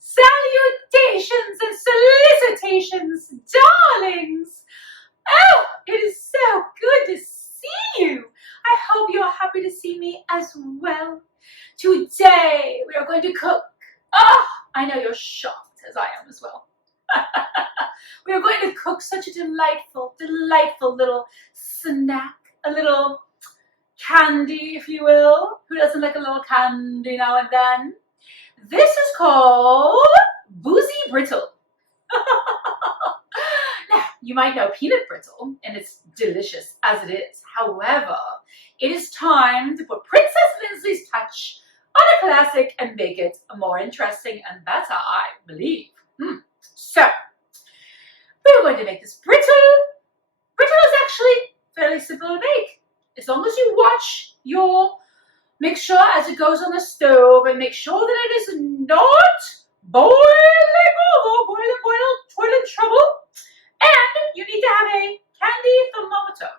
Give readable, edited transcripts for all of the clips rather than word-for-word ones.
Salutations and solicitations, darlings. Oh, it is so good to see you. I hope you are happy to see me as well. Today, we are going to cook. Oh, I know you're shocked, as I am as well. We are going to cook such a delightful, delightful little snack, a little candy, if you will. Who doesn't like a little candy now and then? This is called Boozy Brittle. Now, you might know peanut brittle, and it's delicious as it is. However, it is time to put Princess Lindsley's touch on a classic and make it more interesting and better, I believe. So, we're going to make this brittle. Brittle is actually fairly simple to make. As long as you watch your mixture as it goes on the stove and make sure that it is not boiling over, boiling trouble. And you need to have a candy thermometer.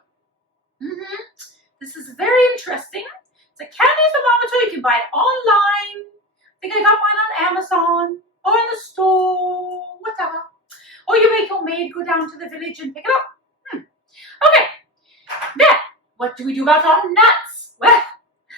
This is very interesting. It's a candy thermometer. You can buy it online. I think I got mine on Amazon or in the store, whatever. Or you make your maid go down to the village and pick it up. Okay, then what do we do about our nuts? Well,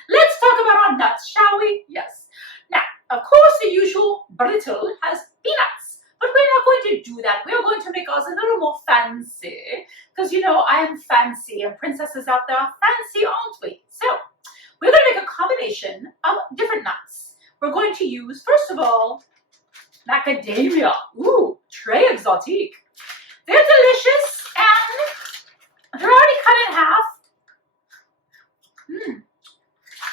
let's talk about our nuts, shall we? Yes. Now, of course, the usual brittle has peanuts, but we're not going to do that. We're going to make ours a little more fancy, because you know I am fancy, and princesses out there are fancy, aren't we? So, we're going to make a combination of different nuts. We're going to use, first of all, macadamia. Ooh, très exotique. They're delicious, and they're already cut in half.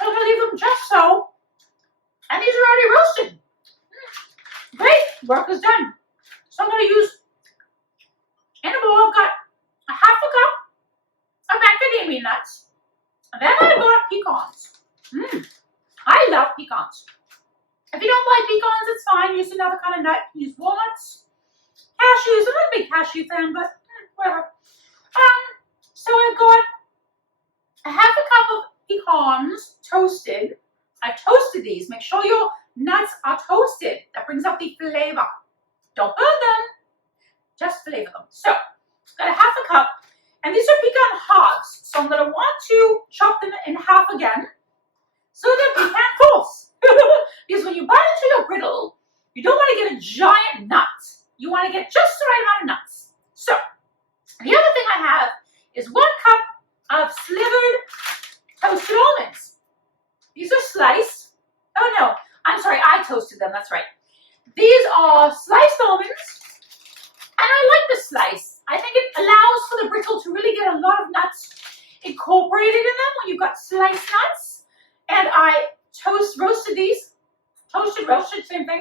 I'm going to leave them just so. And these are already roasted. Great, work is done. So I'm going to use, in a bowl, I've got a half a cup of macadamia nuts. And then I've got pecans. I love pecans. If you don't like pecans, it's fine. Use another kind of nut. Use walnuts, cashews. I'm not a big cashew fan, but whatever. So I've got a half a cup of pecans toasted. I've toasted these. Make sure your nuts are toasted. That brings up the flavor. Don't burn them. Just flavor them. So, got a half a cup. And these are pecan hearts. So I'm going to want to chop them in half again so that we can't force. Because when you bite into your brittle, you don't want to get a giant nut. You want to get just the right amount of nuts. So, the other thing I have is 1 cup of slivered toasted almonds. These are sliced. Oh no, I'm sorry, I toasted them, that's right. These are sliced almonds, and I like the slice. I think it allows for the brittle to really get a lot of nuts incorporated in them when you've got sliced nuts. And I roasted these, roasted, same thing,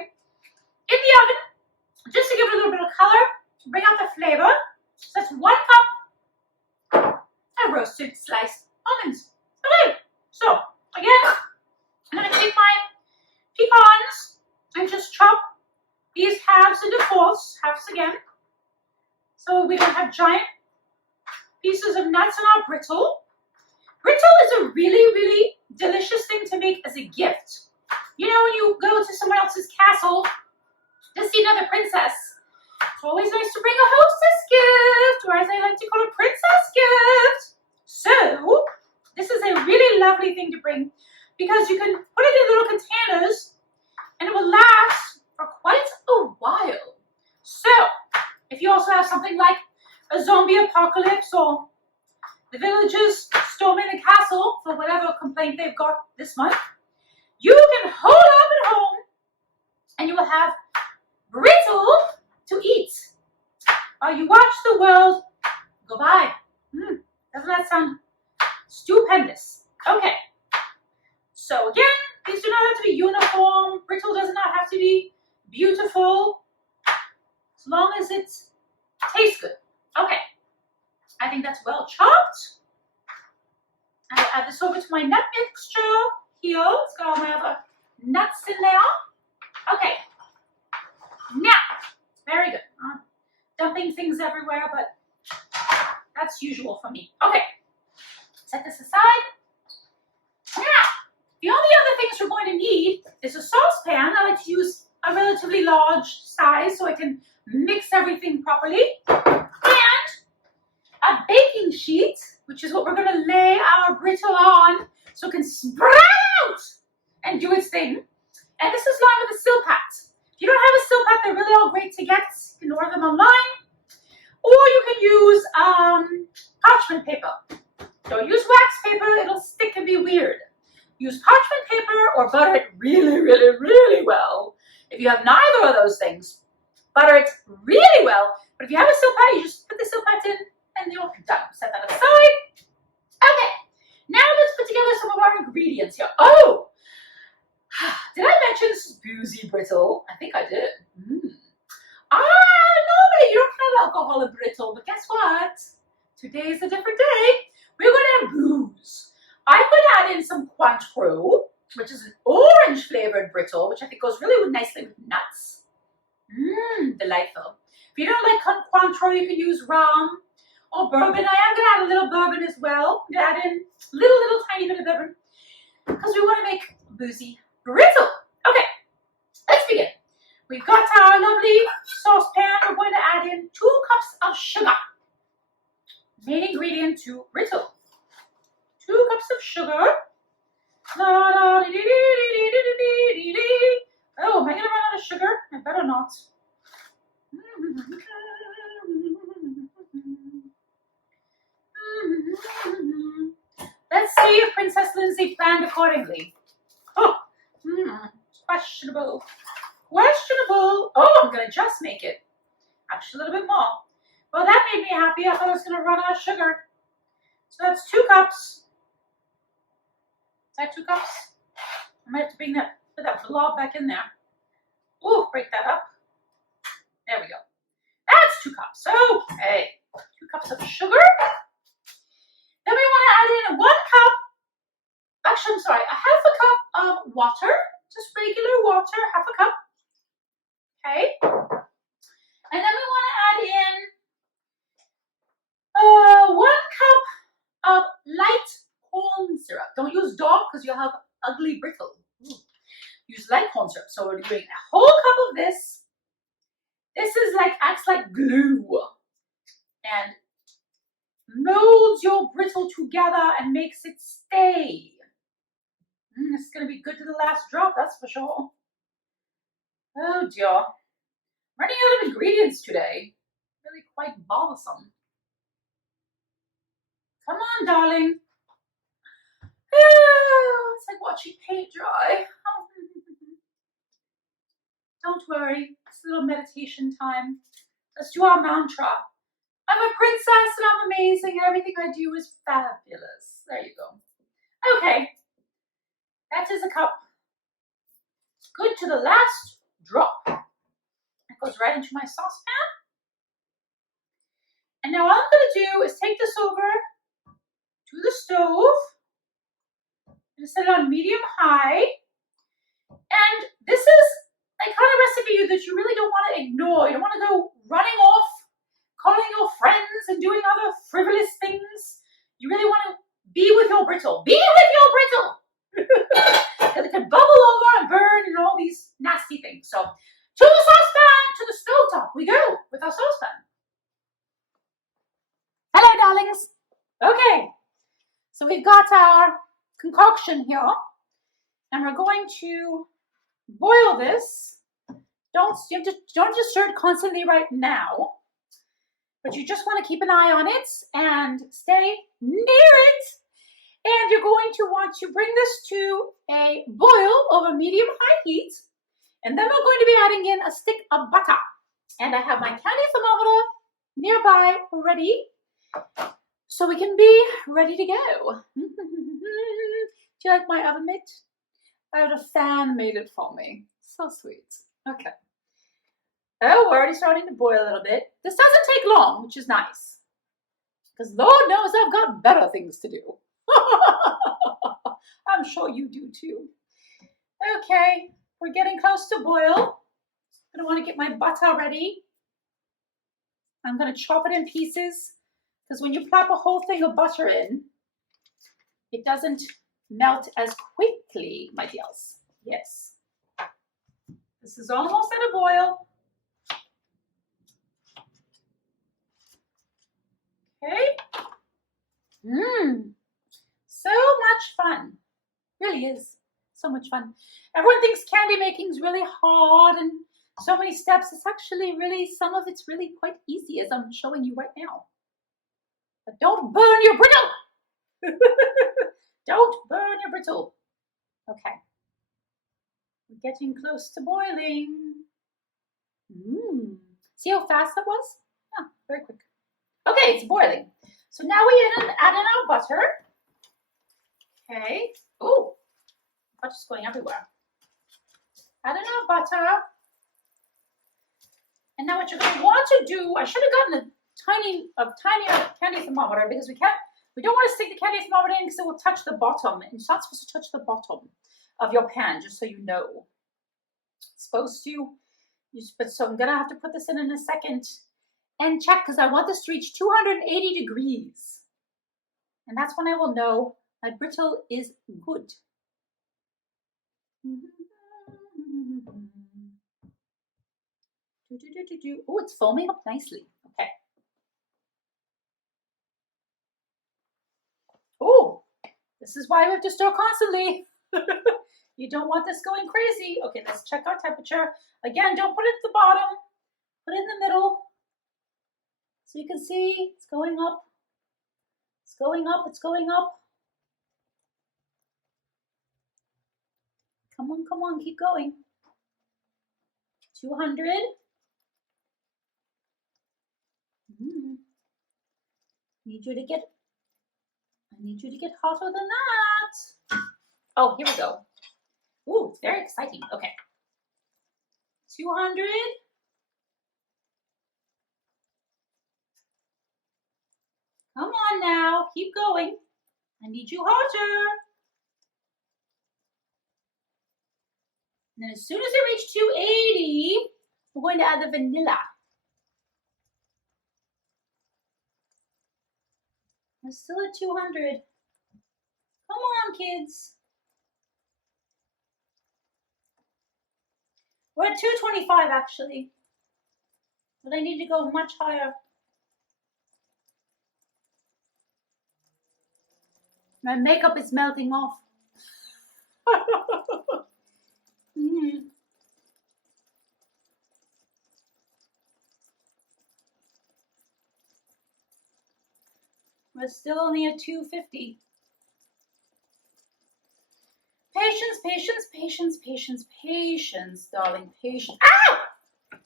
in the oven, just to give it a little bit of color, to bring out the flavor. So that's 1 cup of roasted sliced almonds. Okay, so again, I'm going to take my pecans and just chop these halves into fourths, halves again. So we don't have giant pieces of nuts in our brittle. Brittle is a really, really delicious thing to make as a gift. You know, when you go to someone else's castle to see another princess, it's always nice to bring a hostess gift, or as I like to call it, princess gift. So, this is a really lovely thing to bring because you can put it in little containers and it will last for quite a while. So, if you also have something like a zombie apocalypse or the villagers storming the castle for whatever complaint they've got this month, you can hold up at home and you will have brittle to eat while you watch the world go by. Doesn't that sound stupendous? Okay. So again, these do not have to be uniform. Brittle does not have to be beautiful. As long as it tastes good. Okay. I think that's well chopped. I'll add this over to my nut mixture here. It's got all my other nuts in there. Okay. Now, very good. Dumping things everywhere, but that's usual for me. Okay. Set this aside. Now, the only other things we're going to need is a saucepan. I like to use a relatively large size so I can mix everything properly. And a baking sheet, which is what we're going to lay our brittle on so it can spread out and do its thing. And this is lined with a SILPAT. If you don't have a SILPAT, they're really all great to get. You can order them online. Or you can use parchment paper. Don't use wax paper, it'll stick and be weird. Use parchment paper or butter it really, really, really well. If you have neither of those things, butter it really well. But if you have a SILPAT, you just put the SILPAT in and you're done. Set that aside. Okay, now let's put together some of our ingredients here. Oh, did I mention this is Boozy Brittle? I think I did. Normally you don't have alcohol in brittle, but guess what? Today is a different day. We're going to have booze. I could add in some COINTREAU, which is an orange flavored brittle, which I think goes really nicely with nuts. Delightful. If you don't like COINTREAU, you can use rum or bourbon. I am going to add a little bourbon as well. I'm going to add in a little tiny bit of bourbon because we want to make Boozy Brittle. Okay, let's begin. We've got our lovely saucepan. We're going to add in 2 cups of sugar. Main ingredient to brittle. 2 cups of sugar. Oh, am I going to run out of sugar? I better not. Let's see if Princess Lindsley planned accordingly. Oh, questionable. Questionable. Oh, I'm going to just make it. Actually, a little bit more. Well, that made me happy. I thought I was going to run out of sugar. So that's 2 cups. Is that 2 cups? I might have to put that blob back in there. Ooh, break that up. There we go. That's 2 cups. Okay. 2 cups of sugar. Then we want to add in 1 cup. Actually, I'm sorry. A half a cup of water. Just regular water. Half a cup. Okay. And then we want to add in 1 cup of light corn syrup. Don't use dark because you'll have ugly brittle. Use light corn syrup. So we're doing a whole cup of this. This is acts like glue and molds your brittle together and makes it stay. It's going to be good to the last drop, that's for sure. Oh dear. Running out of ingredients today. Really quite bothersome. Come on, darling. It's like watching paint dry. Don't worry. It's a little meditation time. Let's do our mantra. I'm a princess and I'm amazing and everything I do is fabulous. There you go. Okay. That is a cup. Good to the last drop. It goes right into my saucepan. And now all I'm going to do is take this over to the stove and set it on medium-high. And this is a kind of recipe that you really don't want to ignore. You don't want to go running off, calling your friends and doing other frivolous things. You really want to be with your brittle. Be with your brittle! Because it can bubble over and burn and all these nasty things. So, to the saucepan, to the stovetop we go with our saucepan. Hello, darlings. Okay, so we've got our concoction here, and we're going to boil this. Don't just stir it constantly right now, but you just want to keep an eye on it and stay near it. And you're going to want to bring this to a boil over medium-high heat. And then we're going to be adding in a stick of butter. And I have my candy thermometer nearby ready, so we can be ready to go. Do you like my oven mitt? I had a fan made it for me. So sweet. Okay. Oh, we're already starting to boil a little bit. This doesn't take long, which is nice. Because Lord knows I've got better things to do. I'm sure you do too. Okay, we're getting close to boil. I want to get my butter ready. I'm going to chop it in pieces because when you plop a whole thing of butter in, it doesn't melt as quickly, my dears. Yes. This is almost at a boil. Okay. So much fun. Really is. So much fun. Everyone thinks candy making is really hard and so many steps. It's actually really, some of it's really quite easy, as I'm showing you right now. But don't burn your brittle. Don't burn your brittle. Okay. We're getting close to boiling. See how fast that was? Yeah, very quick. Okay, it's boiling. So now we add in our butter. Okay. Oh, butter's going everywhere. Add in our butter. And now what you're going to want to do, I should have gotten a tinier candy thermometer because we don't want to stick the candy thermometer in because it will touch the bottom. And it's not supposed to touch the bottom of your pan, just so you know. It's supposed to. So I'm going to have to put this in a second and check because I want this to reach 280 degrees. And that's when I will know my brittle is good. Oh, it's foaming up nicely. Okay. Oh, this is why we have to stir constantly. You don't want this going crazy. Okay, let's check our temperature. Again, don't put it at the bottom. Put it in the middle. So you can see it's going up. It's going up. It's going up. Come on, come on, keep going. 200. I need you to get hotter than that. Oh, here we go. Ooh, very exciting. Okay. 200. Come on now, keep going. I need you hotter. And then as soon as it reaches 280, we're going to add the vanilla. We're still at 200. Come on, kids. We're at 225 actually, but I need to go much higher. My makeup is melting off. We're still only at 250. Patience, patience, patience, patience, patience, darling, patience. Ah!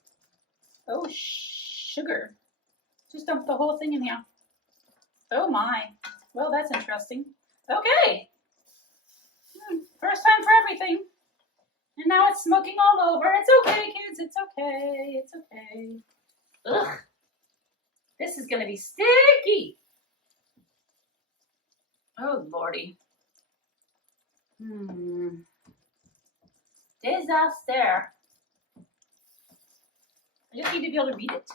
Oh, sugar. Just dumped the whole thing in here. Oh my. Well, that's interesting. Okay. First time for everything. And now it's smoking all over. It's okay, kids. It's okay. It's okay. Ugh. This is going to be sticky. Oh, Lordy. Disaster. I just need to be able to read it.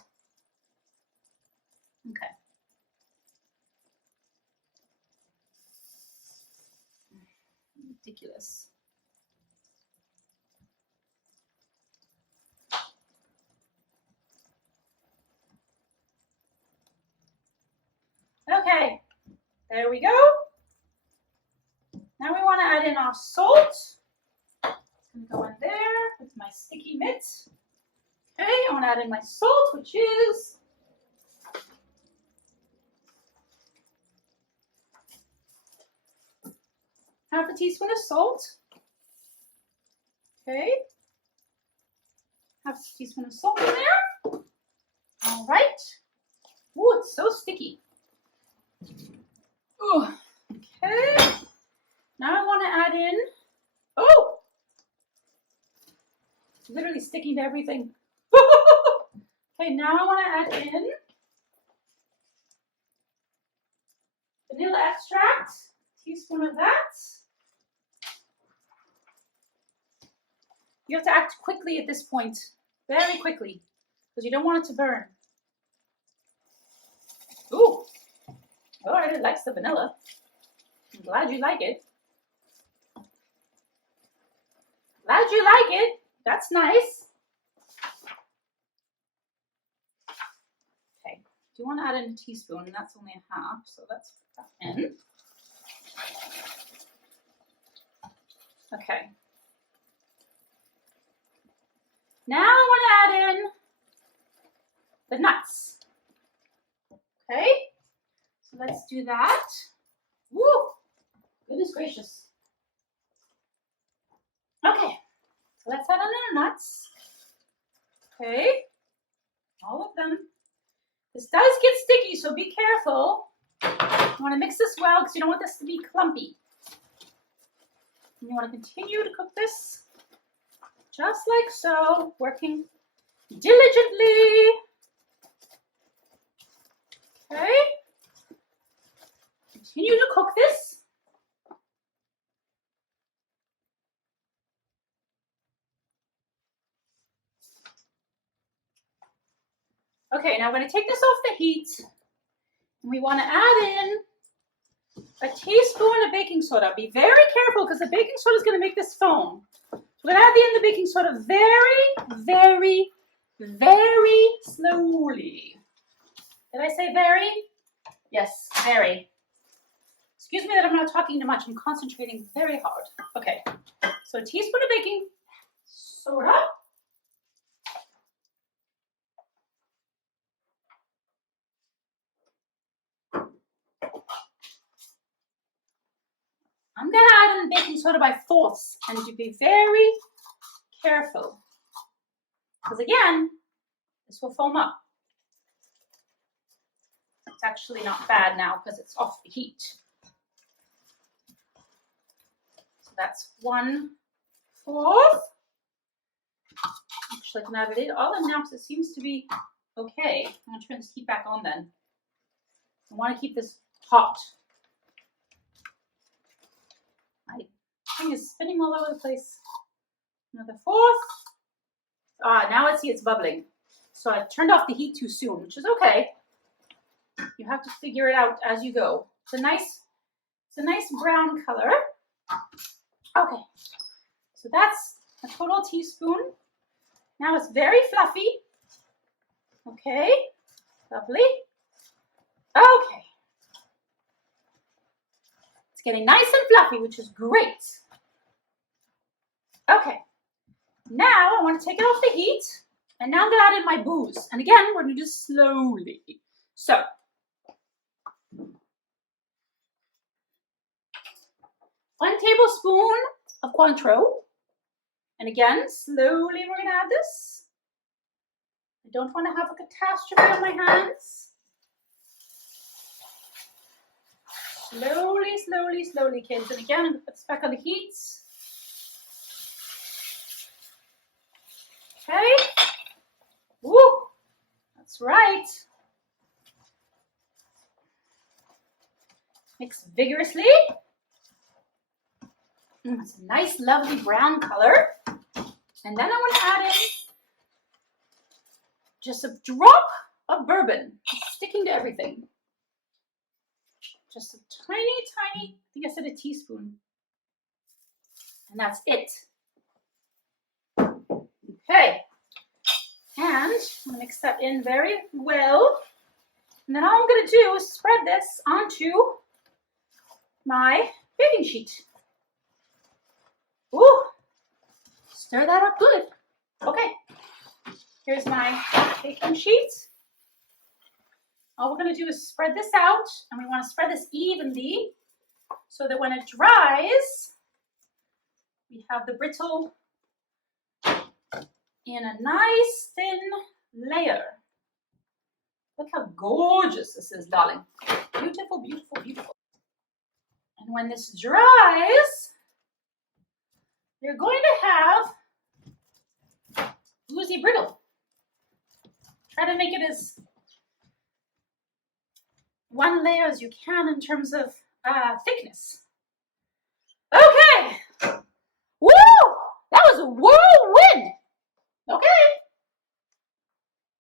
Okay. Ridiculous. Okay, there we go. Now we want to add in our salt. It's going to go in there with my sticky mitt. Okay, I want to add in my salt, which is half a teaspoon of salt. Okay, half a teaspoon of salt in there. All right. Ooh, it's so sticky. Ooh. Okay. Now I want to add in, oh, it's literally sticking to everything. Okay, now I want to add in vanilla extract, a teaspoon of that. You have to act quickly at this point, very quickly, because you don't want it to burn. Ooh, oh, I really like the vanilla. I'm glad you like it. Glad you like it. That's nice. Okay, do you want to add in a teaspoon? That's only a half, so let's put that in. Okay. Now I want to add in the nuts. Okay, so let's do that. Woo! Goodness gracious. Okay, so let's add in the nuts. Okay, all of them. This does get sticky, so be careful. You want to mix this well because you don't want this to be clumpy. And you want to continue to cook this just like so, working diligently. Okay. Continue to cook this. Okay, now I'm going to take this off the heat. And we want to add in a teaspoon of baking soda. Be very careful because the baking soda is going to make this foam. So we're going to add in the baking soda very, very, very slowly. Did I say very? Yes, very. Excuse me that I'm not talking too much. I'm concentrating very hard. Okay, so a teaspoon of baking soda. I'm going to add in baking soda by fourths and to be very careful. Because again, this will foam up. It's actually not bad now because it's off the heat. So that's 1/4. Actually, I can add it all in now because it seems to be okay. I'm going to turn this heat back on then. I want to keep this hot. My thing is spinning all over the place. Another 1/4. Now I see it's bubbling. So I turned off the heat too soon, which is okay. You have to figure it out as you go. It's a nice brown color. Okay, so that's a total teaspoon. Now it's very fluffy. Okay, lovely. Okay. It's getting nice and fluffy, which is great. Okay, now I want to take it off the heat. And now I'm going to add in my booze. And again, we're going to do this slowly. So, 1 tablespoon of COINTREAU. And again, slowly we're going to add this. I don't want to have a catastrophe on my hands. Slowly, slowly, slowly, kids. And again, I'm going to put this back on the heat. Okay. Woo! That's right. Mix vigorously. It's a nice, lovely brown color. And then I want to add in just a drop of bourbon, sticking to everything. Just a tiny, tiny, I think I said a teaspoon. And that's it. Okay. And I'm going to mix that in very well. And then all I'm going to do is spread this onto my baking sheet. Ooh, stir that up good. Okay, here's my baking sheet. All we're going to do is spread this out, and we want to spread this evenly so that when it dries, we have the brittle in a nice thin layer. Look how gorgeous this is, darling. Beautiful, beautiful, beautiful. And when this dries, you're going to have Boozy Brittle. Try to make it as one layer as you can in terms of thickness. Okay. Woo! That was a whirlwind. Okay.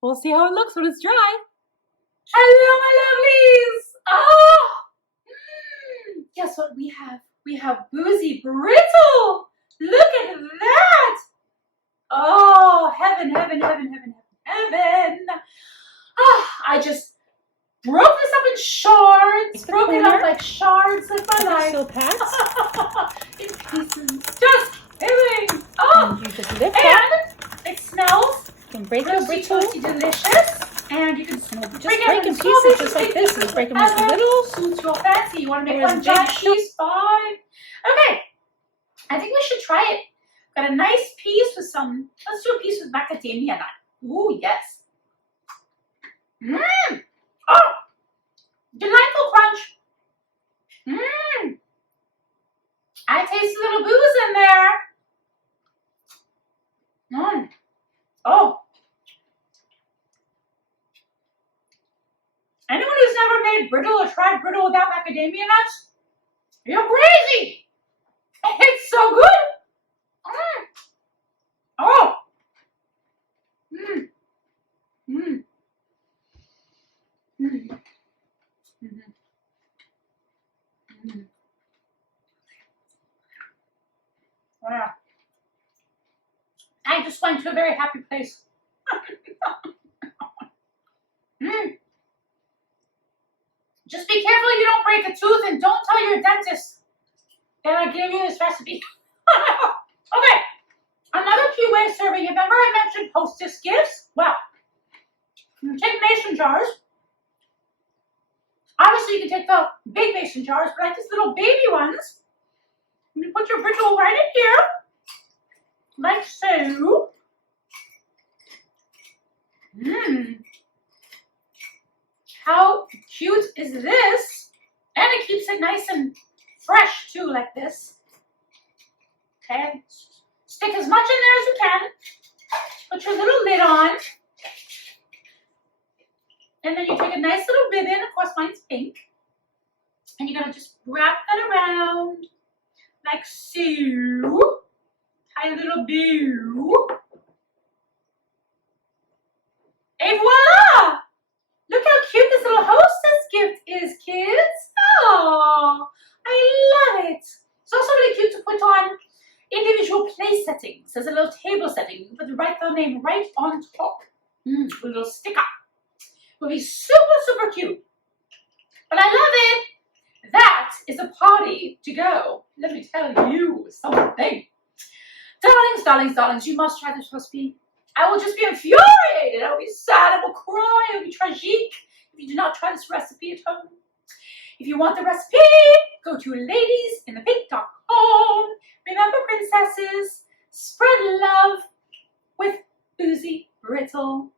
We'll see how it looks when it's dry. Hello, my lovelies. Oh! Guess what we have? We have Boozy Brittle. Look at that! Oh, heaven, heaven, heaven, heaven, heaven, heaven. Oh, I just broke this up in shards. Broke it up like shards of my life. SILPAT. In pieces. Just kidding. Oh, And you just lift and it smells You can break roasty, it brittle. toasty, delicious. And you can just break in pieces just like this. Just break them into little. Suits your fancy. You want to make There's one a big giant piece? Fine. Okay. I think we should try it. Got a nice piece with some. Let's do a piece with macadamia nut. Ooh, yes. Mmm. Oh, delightful crunch. Mmm. I taste a little booze in there. Mmm. Oh. Anyone who's never made brittle or tried brittle without macadamia nuts, you're crazy. It's so good. Mm. Oh. Mm. Mm. Mm. Mm. Mm. Wow. I just went to a very happy place. Mm. Just be careful you don't break a tooth and don't tell your dentist that I gave you this recipe. Okay. Another cute way of serving. Remember I mentioned hostess gifts? Well, you take mason jars. Obviously, you can take the big mason jars, but like these little baby ones. You put your brittle right in here, like so. Mmm. How cute is this? And it keeps it nice and fresh too, like this. Okay. Stick as much in there as you can. Put your little lid on. And then you take a nice little ribbon, of course mine's pink. And you're gonna just wrap that around like so. Tie a little bow. Et voila! Look how cute this little hostess gift is, kids. Oh, I love it. It's also really cute to put on individual place settings. There's a little table setting. You can write their name right on top. A little sticker. Will be super, super cute. But I love it. That is a party to go. Let me tell you something. Darlings, darlings, darlings, you must try this recipe. I will just be infuriated. I will be sad. I will cry. I will be tragique if you do not try this recipe at home. If you want the recipe, go to ladiesinthepink.com. Remember, princesses, spread love with Boozy Brittle.